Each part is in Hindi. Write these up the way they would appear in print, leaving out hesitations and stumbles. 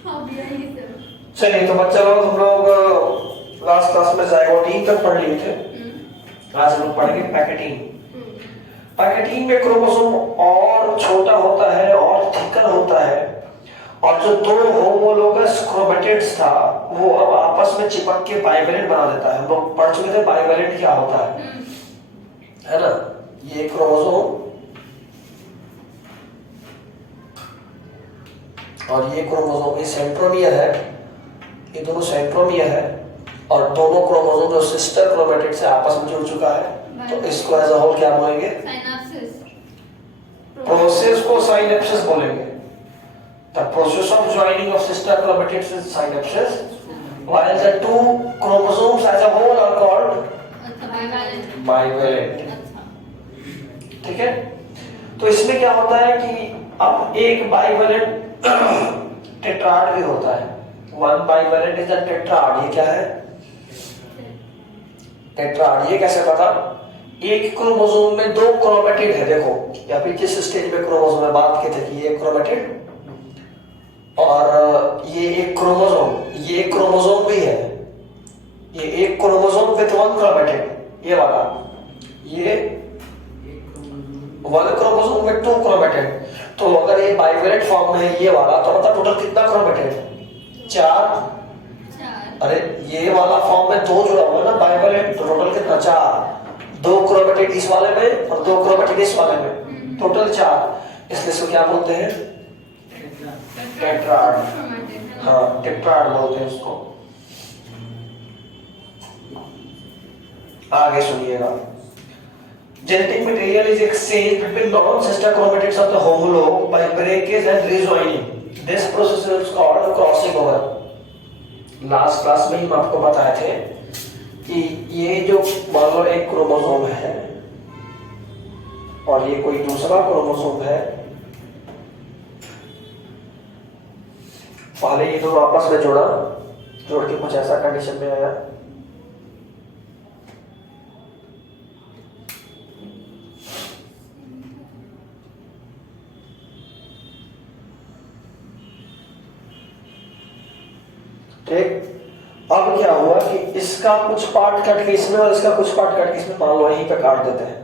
चलिए तो बच्चा लोग हम लोग लास्ट क्लास में जाइगोटीन तक पढ़ लिए थे। आज हम लोग पढ़ेंगे पैकेटीन। पैकेटीन में क्रोमोसोम और छोटा होता है और थिकर होता है, और जो दो होमोलोगस क्रोमेटिड्स था वो अब आपस में चिपक के बाइवेलेंट बना देता है। हम लोग पढ़ चुके थे बाइवेलेंट क्या होता है ना। ये क्रोमोसोम और ये क्रोमोसोम, ये सेंट्रोमियर है, ये दोनों सेंट्रोमियर है, और दोनों क्रोमोसोम जो सिस्टर क्रोमेटिड से आपस में जुड़ चुका है, तो इसको एज अ होल क्या बोलेंगे? प्रोसेस को साइनेप्सिस बोलेंगे। The process of joining of sister chromatids is synapsis, while the two chromosomes as a whole are called bivalent। ठीक है, तो इसमें क्या होता है कि अब एक बाइवेलेंट टेट्राड भी होता है। One bivalent is a tetrad. ये क्या है? टेट्राड। ये कैसे पता? एक क्रोमोसोम में दो क्रोमेटिड है। देखो यहाँ पे जिस स्टेज में क्रोमोसोम में बात की थी कि ये क्रोमेटिड और ये एक क्रोमोसोम, ये क्रोमोसोम भी है, ये एक क्रोमोसोम विद वन क्रोमेटिड, ये वाला, ये one chromosome with two chromatid. तो अगर ये बाइवेलेंट फॉर्म में है ये वाला, तो मतलब टोटल कितना क्रोमेटिड? 4। अरे ये वाला फॉर्म में दो जुड़ा हुआ है ना बाइवेलेंट, तो टोटल कितना? 4। दो क्रोमेटिड इस वाले में और दो क्रोमेटिड इस वाले में, टोटल 4। इसलिए इसको क्या बोलते हैं? टेट्राड। हाँ, टेट्राड बोलते हैं उसको। आगे सुनिएगा। Genetic material is exchanged between non-sister chromatids of the homolog by breakage and rejoining. This process is called crossing over. Last class में हम आपको बताए थे कि ये जो मान लो एक क्रोमोसोम है और ये कोई दूसरा क्रोमोसोम है, पहले ये दोनों आपस में जोड़ के कुछ ऐसा कंडीशन में आया, ठीक। अब क्या हुआ कि इसका कुछ पार्ट कट के इसमें और इसका कुछ पार्ट कट के इसमें, मान लो यहीं पे काट देते हैं,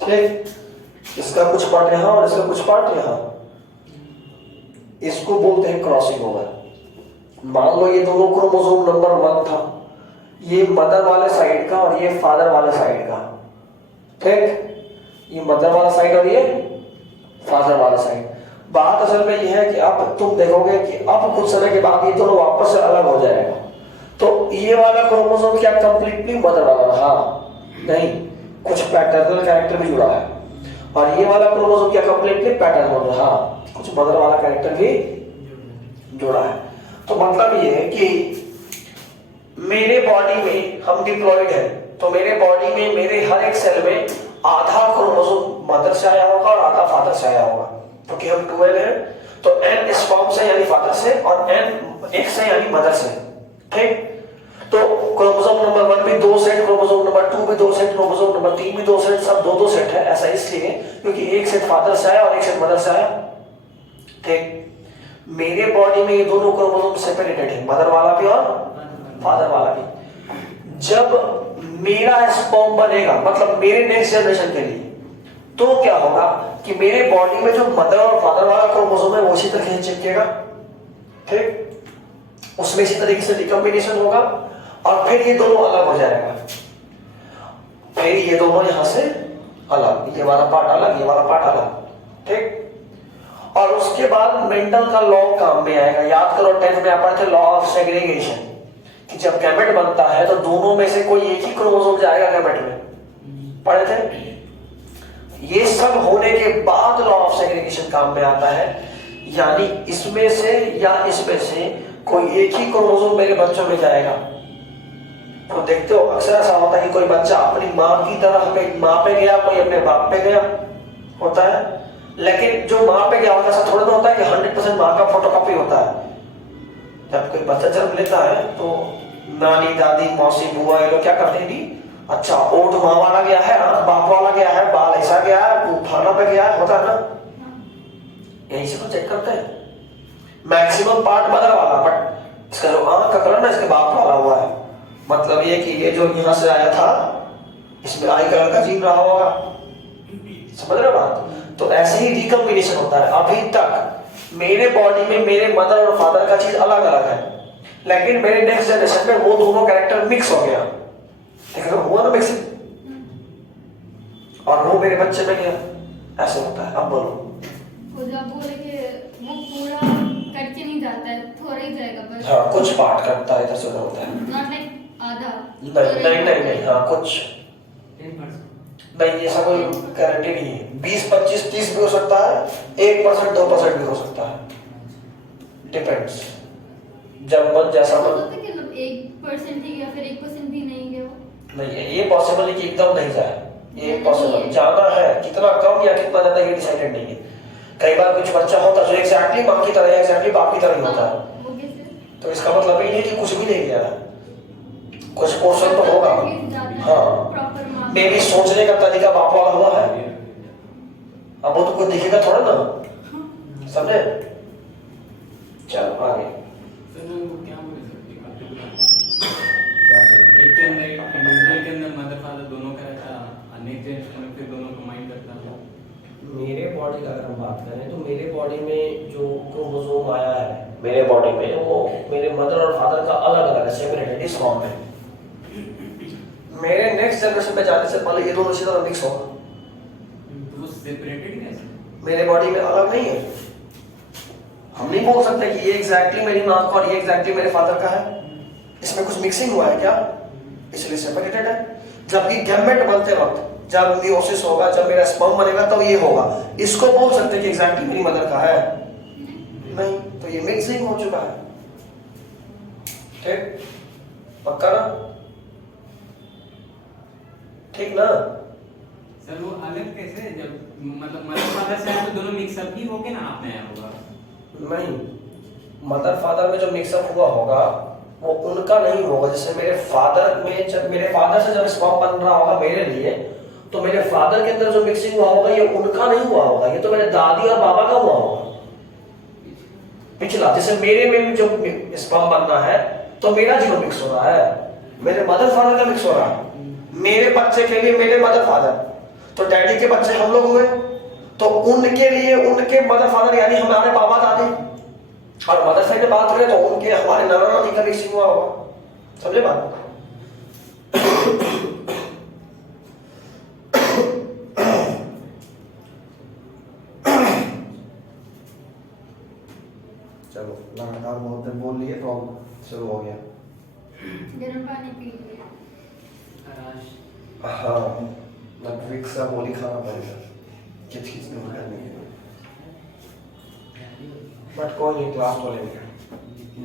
ठीक। इसका कुछ पार्ट यहां और इसका कुछ पार्ट यहां, इसको बोलते हैं क्रॉसिंग ओवर। मान लो ये दोनों क्रोमोसोम नंबर 1 था, ये मदर वाले साइड का और ये फादर वाले साइड का, ठीक। ये मदर वाला साइड और ये फादर वाला साइड। बात असल में ये है कि अब तुम देखोगे कि अब कुछ समय के बाद ये दोनों वापस से अलग हो जाएगा। तो ये वाला क्रोमोसोम क्या कंप्लीटली मदर वाला? हाँ, नहीं, कुछ पैटर्नल कैरेक्टर भी जुड़ा है। और ये वाला क्रोमोसोम क्या कंप्लीटली पैटर्नल? हाँ, कुछ मदर वाला कैरेक्टर भी जुड़ा है। तो मतलब ये है कि मेरे बॉडी में हम डिप्लॉयड है, तो मेरे बॉडी में मेरे हर एक सेल में आधा क्रोमोसोम मदर से आया होगा और आधा फादर से आया होगा, क्योंकि हम 12 हैं। तो n स्पर्म से यानी फादर से और n एक से यानी मदर से, ठीक। तो क्रोमोसोम नंबर 1 भी 2 सेट, क्रोमोसोम नंबर 2 भी 2 सेट, क्रोमोसोम नंबर 3 भी 2 सेट, सब 2-2 सेट है। ऐसा इसलिए क्योंकि एक सेट फादर से आया और एक सेट मदर से आया, ठीक। मेरे बॉडी में ये दोनों क्रोमोसोम सेपरेटेड है, मदर वाला भी और फादर वाला भी। जब मेरा स्पर्म बनेगा, मतलब मेरे नेक्स्ट जनरेशन के लिए, तो क्या होगा कि मेरे बॉडी में जो मदर और फादर वाला क्रोमोसोम है वो इसी तरीके से चिपकेगा, ठीक। उसमें इसी तरीके से रिकॉम्बिनेशन होगा और फिर ये दोनों अलग हो जाएगा। फिर ये दोनों यहां से अलग, ये वाला पार्ट अलग, ये वाला पार्ट अलग, ठीक। और उसके बाद मेंडल का लॉ काम में आएगा। याद करो 10th में आप पढ़े थे लॉ ऑफ सेग्रीगेशन, कि जब गैमेट बनता है तो दोनों में से कोई एक ही क्रोमोसोम जाएगा गैमेट में, पढ़े थे। ये सब होने के बाद लॉ ऑफ सेग्रीगेशन काम में आता है, यानी इसमें से या इसमें से कोई एक ही क्रोमोसोम मेरे बच्चों में जाएगा। तो देखते हो अक्सर ऐसा होता है कि कोई बच्चा अपनी माँ की तरह माँ पे गया, कोई अपने बाप पे गया होता है, लेकिन जो माँ पे गया होता है ऐसा थोड़ा ना होता है कि 100% माँ का फोटोकॉपी होता है। जब कोई बच्चा जन्म लेता है तो नानी, दादी, मौसी, बुआ ये लोग क्या करते हैं, अच्छा ओठ माँ वाला गया है, आंख बाप वाला गया है, बाल ऐसा गया है, खाना पे गया है, होता है ना, यही से तो चेक करते हैं। मैक्सिमम पार्ट मदर वाला, बट इसका जो आंख का कलर ना इसके बाप वाला हुआ है, मतलब ये कि ये जो यहाँ से आया था इसमें आई कलर का जीन रहा होगा, समझ रहे हो बात? तो ऐसे ही रिकम्बिनेशन होता है। अभी तक मेरे बॉडी में मेरे मदर और फादर का चीज अलग अलग है, लेकिन मेरे नेक्स्ट जनरेशन में वो दोनों कैरेक्टर मिक्स हो गया, ठीक है, हुआ ना मिक्सिंग, और वो मेरे बच्चे में गया, ऐसे होता है। अब बोलो, वो जब बोले कि वो पूरा कट के नहीं जाता है, थोड़ा ही जाएगा बस। हाँ कुछ पार्ट कटता है, इधर से उधर होता है, नॉट लाइक आधा। नहीं नहीं नहीं नहीं, हाँ कुछ नहीं, ऐसा कोई गारंटी नहीं है। 20 25 30 भी हो सकता है, 1% 2% भी हो सकता है, डिपेंड्स, जब मन जैसा मन। 1% ही या फिर 1% भी नहीं गया वो? नहीं है, ये पॉसिबल है कि एकदम नहीं जाए, ये पॉसिबल जाना है, कितना कम या कितना ज्यादा ये डिसाइडेड नहीं है। कई बार कुछ बच्चा होता है जो एग्जैक्टली मां की तरह है, एग्जैक्टली बाप की तरह ही होता है, तो इसका मतलब ये नहीं कि कुछ भी नहीं गया, कुछ पोर्शन तो होगा। हाँ बेबी सोचने का तरीका बाप वाला हुआ है, अब वो तो कोई दिखेगा थोड़ा ना, समझे? चलो आगे क्या चाहिए? एक के अंदर इंडिविजुअल के अंदर मदर फादर दोनों का रहता, नेक्स्ट जनरेशन में फिर दोनों कंबाइन करता है। मेरे बॉडी का अगर हम बात करें तो मेरे बॉडी में जो क्रोमोसोम आया है मेरे बॉडी में, वो मेरे मदर और फादर का अलग अलग है, सेपरेटेड इस फॉर्म में। मेरे नेक्स्ट जनरेशन में जाने से पहले ये दोनों इसी तरह मिक्स होगा। तो वो सेपरेटेड कैसे? मेरे बॉडी में अलग नहीं है, हम नहीं बोल सकते कि ये एग्जैक्टली मेरी मां का और ये एग्जैक्टली मेरे फादर का है, इसमें कुछ मिक्सिंग हुआ है क्या, इसलिए सेपरेटेड है। जबकि गैमेट बनते वक्त जब मियोसिस होगा, जब मेरा स्पर्म बनेगा तब ये होगा, इसको बोल सकते कि एग्जैक्टली मेरी मदर का है नहीं, तो ये मिक्सिंग हो चुका है, ठीक? पक्का ना? ठीक ना? सर वो अलग कैसे, जब मतलब मदर फादर से आया तो दोनों मिक्सअप ही होके ना आप में आया होगा? नहीं, मदर फादर में जो मिक्सअप हुआ होगा वो उनका नहीं होगा। जैसे मेरे फादर में, जब मेरे फादर से जब स्पर्म बन रहा होगा मेरे लिए, तो मेरे फादर के अंदर जो मिक्सिंग हुआ होगा ये उनका नहीं हुआ होगा, ये तो मेरे दादी और बाबा का हुआ होगा पिछला। जैसे मेरे में जो स्पर्म बनना है तो मेरा जीवन मिक्स हो रहा है, मेरे मदर फादर का मिक्स हो रहा है, मेरे बच्चे के लिए मेरे मदर फादर, तो डैडी के बच्चे हम लोग हुए, तो उनके लिए उनके मदर फादर यानी हमारे बाबा दादी, और मदर साइड में बात करें तो उनके हमारे नाना नानी का मिक्सिंग हुआ होगा, समझे बात? चलो लगातार बहुत देर बोल लिए तो अब शुरू हो गया। गर्म पानी पी लिया। हाँ विक्स का गोली खाना पड़ेगा, किच नहीं करनी है, बट कोई नहीं, क्लास तो लेंगे,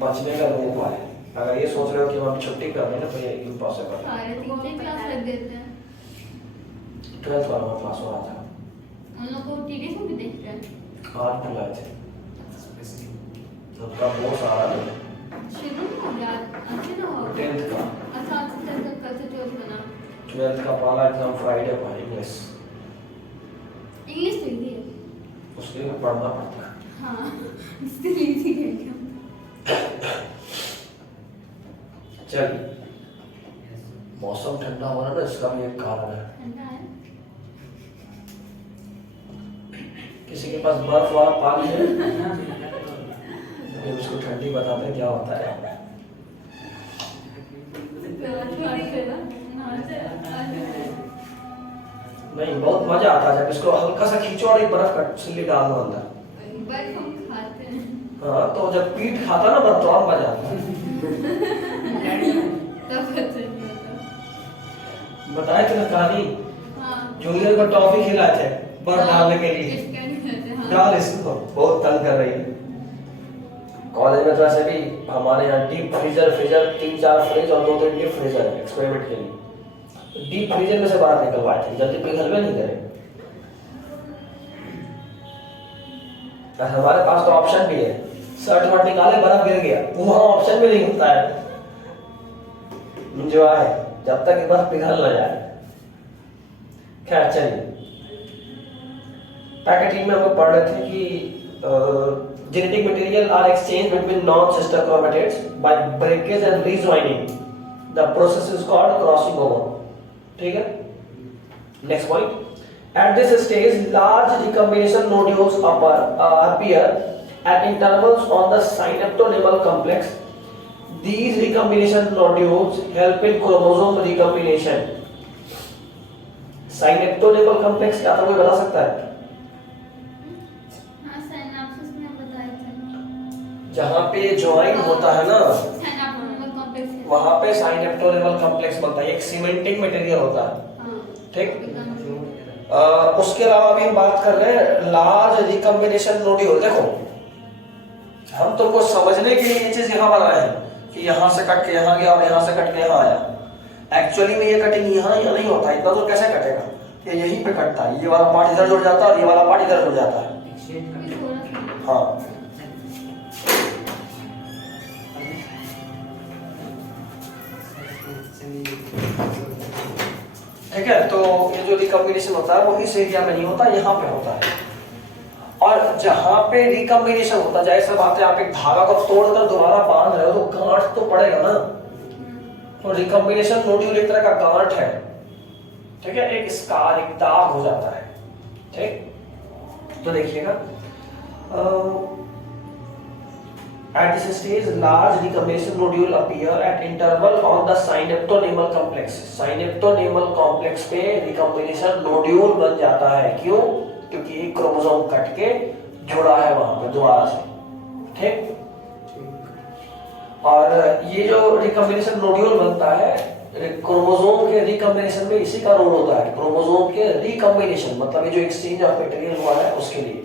बचने का नहीं उपाय। अगर ये सोच रहे हो कि हम छुट्टी कर रहे हैं ना तो ये इम्पॉसिबल है। सारे तीसरे क्लास लग देते हैं, 12th वाला क्लास हो रहा था, उन लोग को टीवी में भी देखते हैं। आज बुलाए थे, उनका बहुत सारा है, शुरू हो गया, अच्छे ना हो 10th का, अच्छा अच्छा तक कल से 12 बना। 12th का पहला एग्जाम फ्राइडे को है, इंग्लिश तो हिंदी है, उसके लिए पढ़ना पड़ता है। हाँ इसलिए इजी है। चलिए, मौसम ठंडा हो रहा है ना, इसका भी एक कारण है। ठंडा है, किसी के पास बर्फ वाला पानी है, ये उसको ठंडी बताते हैं क्या होता है। नहीं, बहुत मजा आता है जब इसको हल्का सा खींचो और एक बर्फ का सिल्ली डाल दो अंदर। बर्फ हम खाते हैं। हाँ, तो जब पीठ खाता ना बर्फ तो और मजा आता है। तब अच्छा नहीं होता। बताए थे ना कहानी, हाँ जूनियर को टॉफी खिलाए थे बर्फ डालने के लिए, किसका नहीं खाते, हाँ। डाल इसको, बहुत तंग कर रही है। कॉलेज में तो ऐसे भी हमारे यहाँ डीप फ्रीजर 3-4 फ्रिज और 2-3 डीप फ्रीजर है एक्सपेरिमेंट के लिए। डीप फ्रीजर में से बाहर निकलवाए थे, जल्दी पिघलवे नहीं करे। हमारे पास तो ऑप्शन भी है, शर्ट वर्ट निकाले बर्फ गिर गया, वहां ऑप्शन भी नहीं होता है। जो है जब तक ये बर्फ पिघल ना जाए। खैर चलिए, पैकेटिंग में हम लोग पढ़ रहे थे कि genetic material are exchanged between non-sister chromatids by breakage and rejoining. The process is called crossing over. ठीक है? Next point. At this stage, large recombination nodules appear at intervals on the synaptonemal complex. These recombination nodules help in chromosome recombination. Synaptonemal complex क्या था, कोई बता सकता है? हाँ, सिनेप्सिस में बताया था। जहाँ पे ज्वाइन होता है ना, सिनेप्टोनेमल कॉम्प्लेक्स है। वहाँ पे साइनेप्टोनेमल कॉम्प्लेक्स बनता है, एक सीमेंटिंग मटेरियल होता है। हाँ, ठीक। उसके अलावा भी हम बात कर रहे हैं लार्ज रिकम्बिनेशन नोड्यूल। देखो, हम तुमको समझने के लिए ये चीज यहाँ बनाए हैं कि यहाँ से कट के यहाँ गया और यहाँ से कट के यहाँ आया। एक्चुअली में ये कटिंग यहाँ नहीं होता है, इतना तो कैसे कटेगा, ये यहीं पे कटता है। ये वाला पार्ट इधर जुड़ जाता है और ये वाला पार्ट इधर जुड़ जाता है। हाँ, ठीक है। तो ये जो रिकम्बिनेशन होता है वो इस एरिया में नहीं होता, यहाँ पे होता है। और जहाँ पे रिकम्बिनेशन होता है, जैसे बात है आप एक धागा को तोड़कर दोबारा बांध रहे हो तो गांठ तो पड़ेगा ना। तो रिकम्बिनेशन नोड्यूल एक तरह का गांठ है, ठीक है, एक स्कार, एक दाग हो जाता है। ठीक, तो देखिएगा, at this stage large recombination nodule appear at interval on the synaptonemal complex. synaptonemal complex पे recombination nodule बन जाता है। क्यों? क्योंकि एक क्रोमोसोम कट के जुड़ा है वहां पे दोबारा से। ठीक, और ये जो रिकम्बिनेशन नोड्यूल बनता है, क्रोमोसोम के रिकम्बिनेशन में इसी का रोल होता है। क्रोमोसोम के रिकम्बिनेशन मतलब ये जो एक्सचेंज ऑफ मटेरियल हुआ है उसके लिए।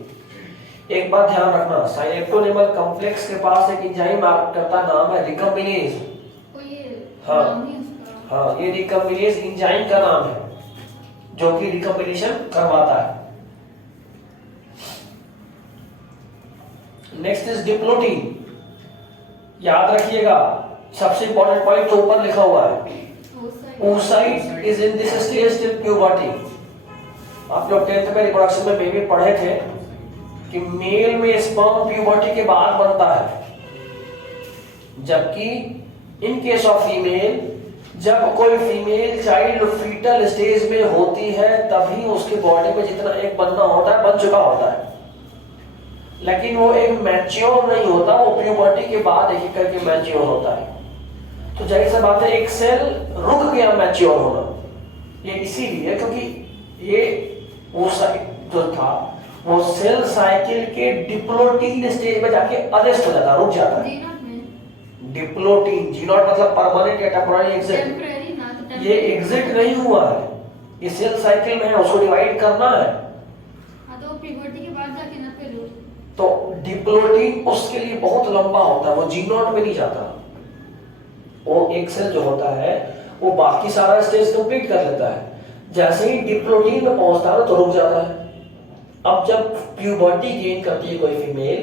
एक बात ध्यान रखना, साइनेप्टोनेमल कॉम्प्लेक्स के पास एक एंजाइम करता नाम है रिकम्बिनेज। हाँ, ये रिकम्बिनेज एंजाइम का नाम है जो कि रिकम्बिनेशन करवाता है। Next is diplotene. याद रखिएगा, सबसे इंपॉर्टेंट पॉइंट तो ऊपर लिखा हुआ है, oocyte is in this stage till puberty। आप लोग 10th में रिप्रोडक्शन में भी पढ़े थे कि मेल में स्पर्म प्यूबर्टी के बाद बनता है, जबकि इन केस ऑफ फीमेल, जब कोई फीमेल चाइल्ड फीटल स्टेज में होती है तभी उसके बॉडी में जितना एक बनना होता है बन चुका होता है, लेकिन वो एक मैच्योर नहीं होता, वो प्यूबर्टी के बाद एक एक करके मैच्योर होता है। तो जाहिर सी बात है एक सेल रुक गया मैच्योर होना, ये इसीलिए क्योंकि ये वो जो था वो सेल साइकिल के डिप्लोटीन स्टेज में जाके अरेस्ट हो जाता है, रुक जाता है। डिप्लोटीन, जी नॉट मतलब परमानेंट या टेम्पोररी एग्जिट। ये एग्जिट नहीं हुआ है, ये सेल साइकिल में है, उसको डिवाइड करना है। तो प्यूबर्टी के बाद जाके ना फिर तो डिप्लोटीन उसके लिए बहुत लंबा होता है, वो जी नॉट में नहीं जाता। वो एक सेल जो होता है वो बाकी सारा स्टेज कंप्लीट कर लेता है, जैसे ही डिप्लोटीन में पहुंचता है तो रुक जाता है। अब जब प्यूबर्टी गेन करती है कोई फीमेल,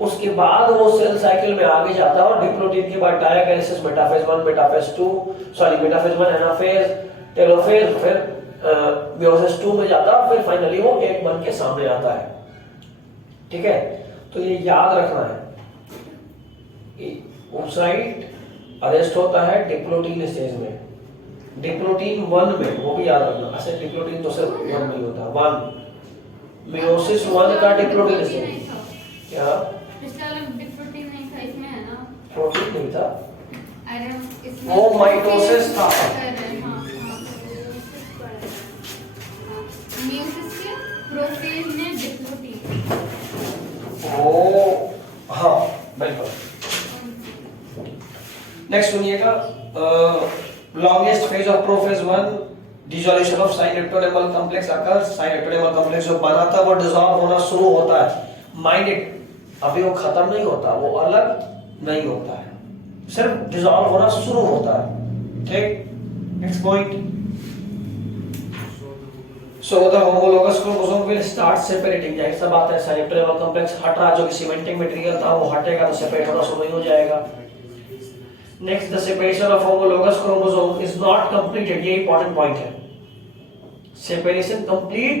उसके बाद वो सेल साइकिल में आगे जाता है और डिप्लोटीन के बाद diakinesis, metaphase 1, metaphase 2, metaphase 1 anaphase, telophase, फिर मेयोसिस 2 में जाता है, फिर फाइनली वो एक बन के सामने आता है। ठीक है, तो ये याद रखना है, oocyte अरेस्ट होता है डिप्लोटीन स्टेज में, डिप्लोटीन 1 में, वो भी याद रखना। ऐसे डिप्लोटीन तो सिर्फ 1 में ही होता है, 1 मेयोसिस 1 का डिप्लोटीन स्टेज। क्या डिप्लोटीन नहीं था इसमें, है ना? प्रोटीन नहीं था, अरे इसमें वो माइटोसिस था। मेयोसिस के प्रोफेज में डिप्लोटीन। ओ हाँ बिल्कुल। नेक्स्ट सुनिएगा, longest phase of prophase 1 dissolution of synaptonemal complex occurs. Synaptonemal complex जो बना था वो डिसॉल्व होना शुरू होता है, माइंड इट, अभी वो खत्म नहीं होता, वो अलग नहीं होता है, सिर्फ डिसॉल्व होना शुरू होता है। ठीक, next point, so the homologous chromosome will start separating। जाहिर सा बात है, साइनेप्टोनेमल कॉम्प्लेक्स हट रहा, जो कि सीमेंटिंग मटेरियल था वो हटेगा तो सेपरेट होना शुरू हो जाएगा। Next, the separation of homologous chromosome is not completed, ये इंपॉर्टेंट पॉइंट है। सेपरेशन कंप्लीट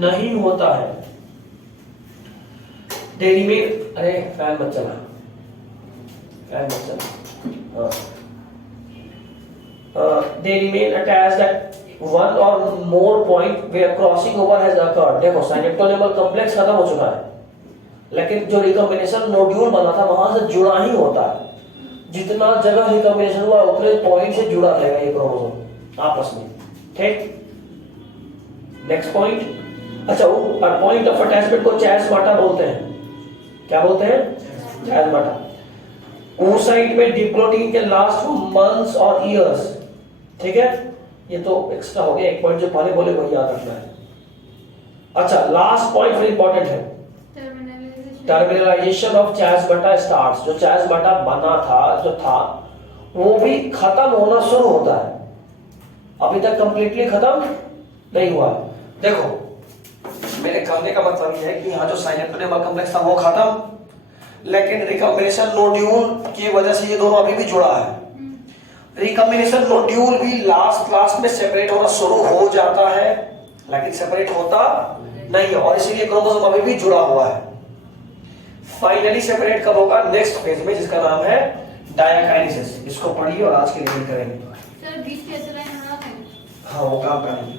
नहीं होता है। दे रिमेन, अरे फैन मत चला, फैन मत चला। They remain attached eight one or more point where crossing over has occurred। देखो साइनेप्टोनेमल कॉम्प्लेक्स खत्म हो चुका है, लेकिन जो रिकॉम्बिनेशन नोड्यूल बना था वहां से जुड़ा ही होता है। जितना जगह रिकॉम्बिनेशन हुआ उतने पॉइंट से जुड़ा रहेगा ये क्रोमोसोम आपस में, ठीक। नेक्स्ट पॉइंट, अच्छा वो पॉइंट ऑफ अटैचमेंट को चैज़-माटा बोलते हैं। क्या बोलते हैं? चैज़-माटा। oocyte में डिप्लोटीन के लास्ट मंथ्स और ईयर्स, ठीक है। ये तो एक्स्ट्रा हो गया, एक पॉइंट जो पहले बोले वही याद रखना है। अच्छा लास्ट पॉइंट वेरी इंपॉर्टेंट है, टर्मिनलाइजेशन ऑफ चैज़-माटा स्टार्ट्स। जो चैज़-माटा बना था, जो था वो भी खत्म होना शुरू होता है, अभी तक कंप्लीटली खत्म नहीं हुआ। देखो मेरे कहने का मतलब ये है कि यहाँ जो साइनेप्टोनेमल कॉम्प्लेक्स था वो खत्म, लेकिन रिकॉम्बिनेशन नोड्यूल की वजह से ये दोनों अभी भी जुड़ा है। रिकॉम्बिनेशन नोड्यूल भी लास्ट में सेपरेट होना शुरू हो जाता है, लेकिन सेपरेट होता नहीं है, और इसीलिए क्रोमोसोम अभी भी जुड़ा हुआ है। फाइनली सेपरेट कब होगा? नेक्स्ट फेज में, जिसका नाम है डायाकाइनेसिस। इसको पढ़िए और आज के लिए करेंगे। सर बीच कैसे लाइन बना है? हाँ वो काम करेंगे।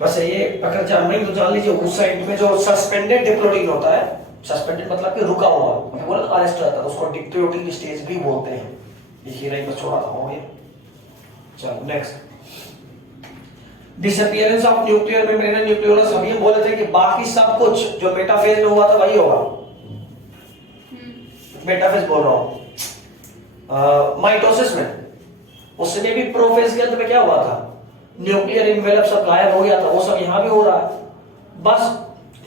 बस ये अगर जान नहीं तो जान लीजिए, उस साइड में जो सस्पेंडेड डिप्लोटीन होता है, सस्पेंडेड मतलब कि रुका हुआ, अभी बोला अरेस्ट रहता है, उसको डिप्लोटीन स्टेज भी बोलते हैं। लिखिए नहीं बस छोड़ा हो गया। चलो next, disappearance of nuclear membrane and nucleolus. अभी हम बोले थे कि बाकी सब कुछ जो मेटाफेज में हुआ था वही होगा। मेटाफेज बोल रहा हूं, माइटोसिस में, उसमें भी प्रोफेज के अंत में क्या हुआ था? न्यूक्लियर इनवेलप सब गायब हो गया था, वो सब यहां भी हो रहा है। बस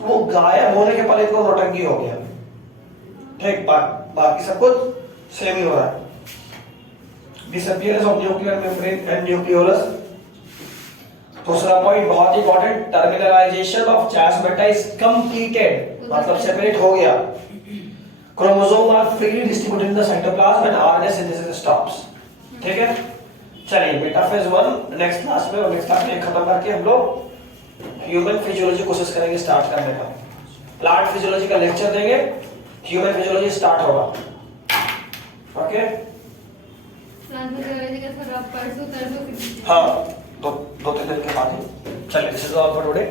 वो गायब होने के पहले इतना नौटंकी हो गया, ठीक। बाकी सब कुछ सेम ही हो रहा है। Disappearance of nuclear membrane and nucleolus. दूसरा पॉइंट बहुत important, terminalization of chiasmata is completed, मतलब सेपरेट हो गया। Chromosome are freely distributed in the cytoplasm and RNA synthesis stops, ठीक है। चलिए मेटाफेज 1 नेक्स्ट क्लास में, और नेक्स्ट क्लास में खत्म करके हम लोग ह्यूमन फिजियोलॉजी कोशिश करेंगे स्टार्ट करने का। प्लांट फिजियोलॉजी का लेक्चर देंगे, ह्यूमन फिजियोलॉजी स्टार्ट होगा। ओके, प्लांट फिजियोलॉजी का सर आप परसों कर दो। हाँ, दो तीन दिन के बाद ही। चलिए, this is all for today.